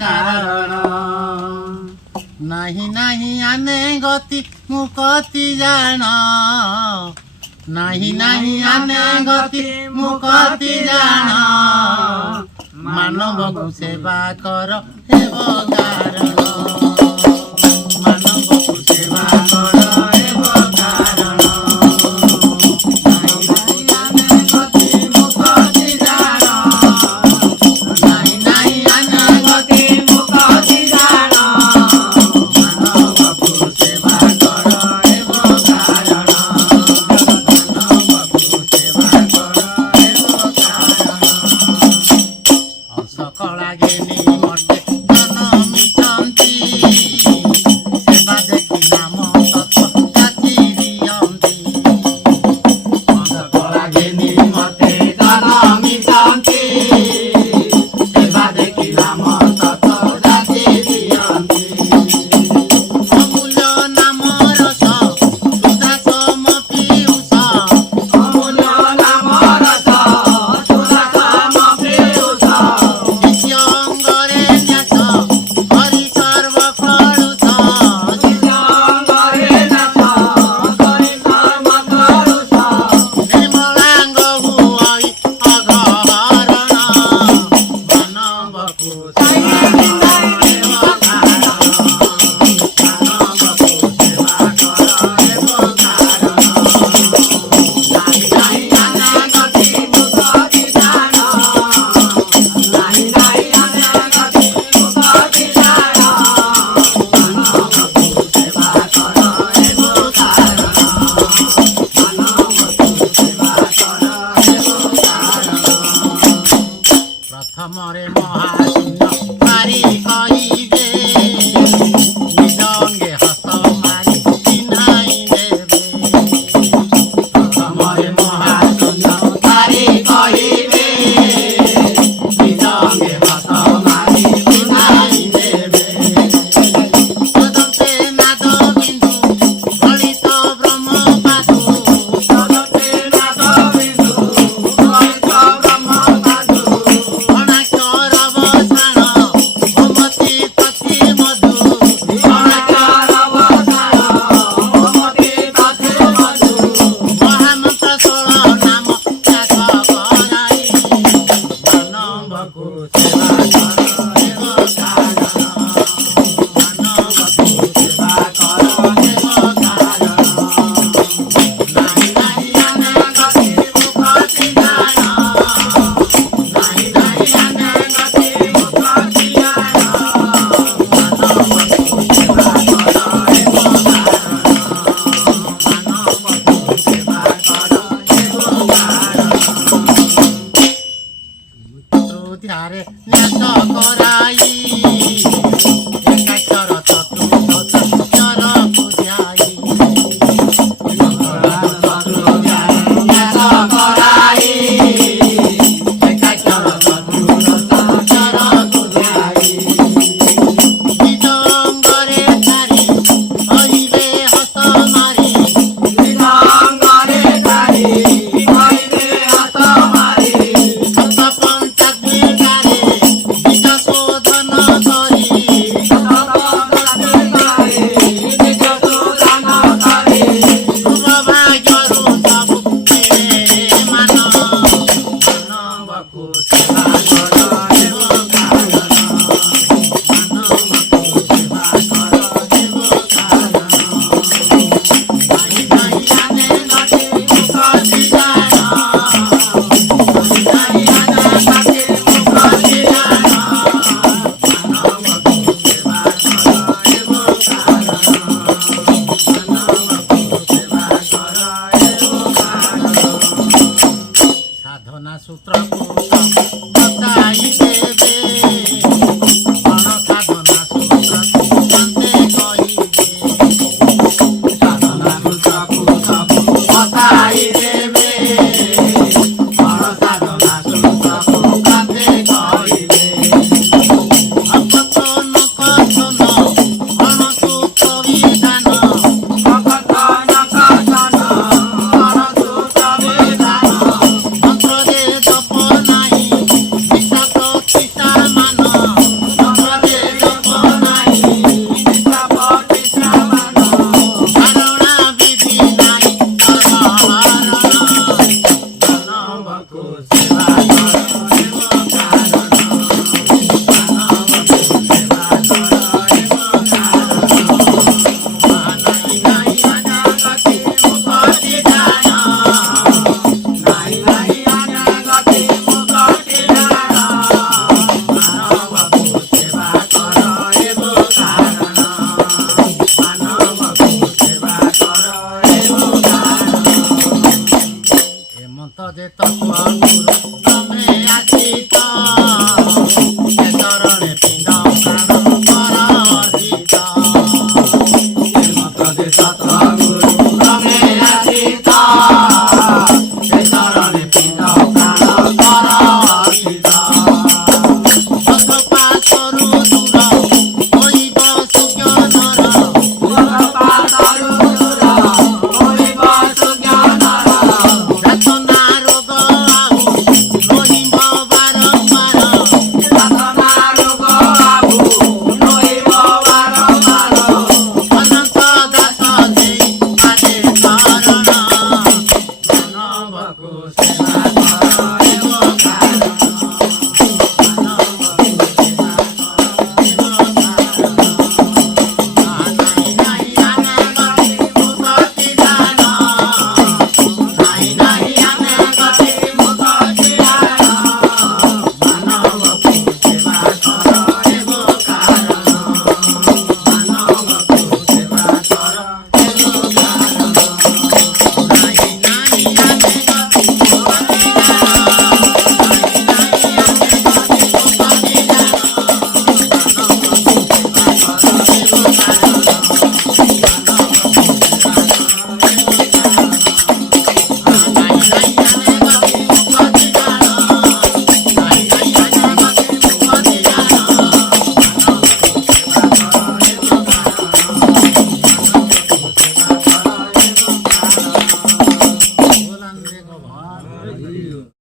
कारण नाही नाही आने गति मुकति जान नाही नाही आने गति मुकति जान मानव को सेवा कर हेब कारण मानव को सेवा कर हेब कारण नाही नाही आने गति मुकति जान नाही नाही आने गति मुकति जान मानव को सेवा कर हेब कारण मानव को सेवा कर हेब कारण सकला घेनी मटे धन मिचंती सेवा देखी नाम तत्व जाति दियंती सकला घेनी मटे धन मिचंती सेवा देखी नाम तत्व जाति दियंती अमूल्य नाम रस सुधा सम पीयूष अमूल्य नाम रस सुधा सम पीयूष दिश्यंगरे न्यास हरि सर्व खडुष दिश्यंगरे न्यास हरि सर्व खडुष निर्मलांग हुई अघहरण मानव को सेवा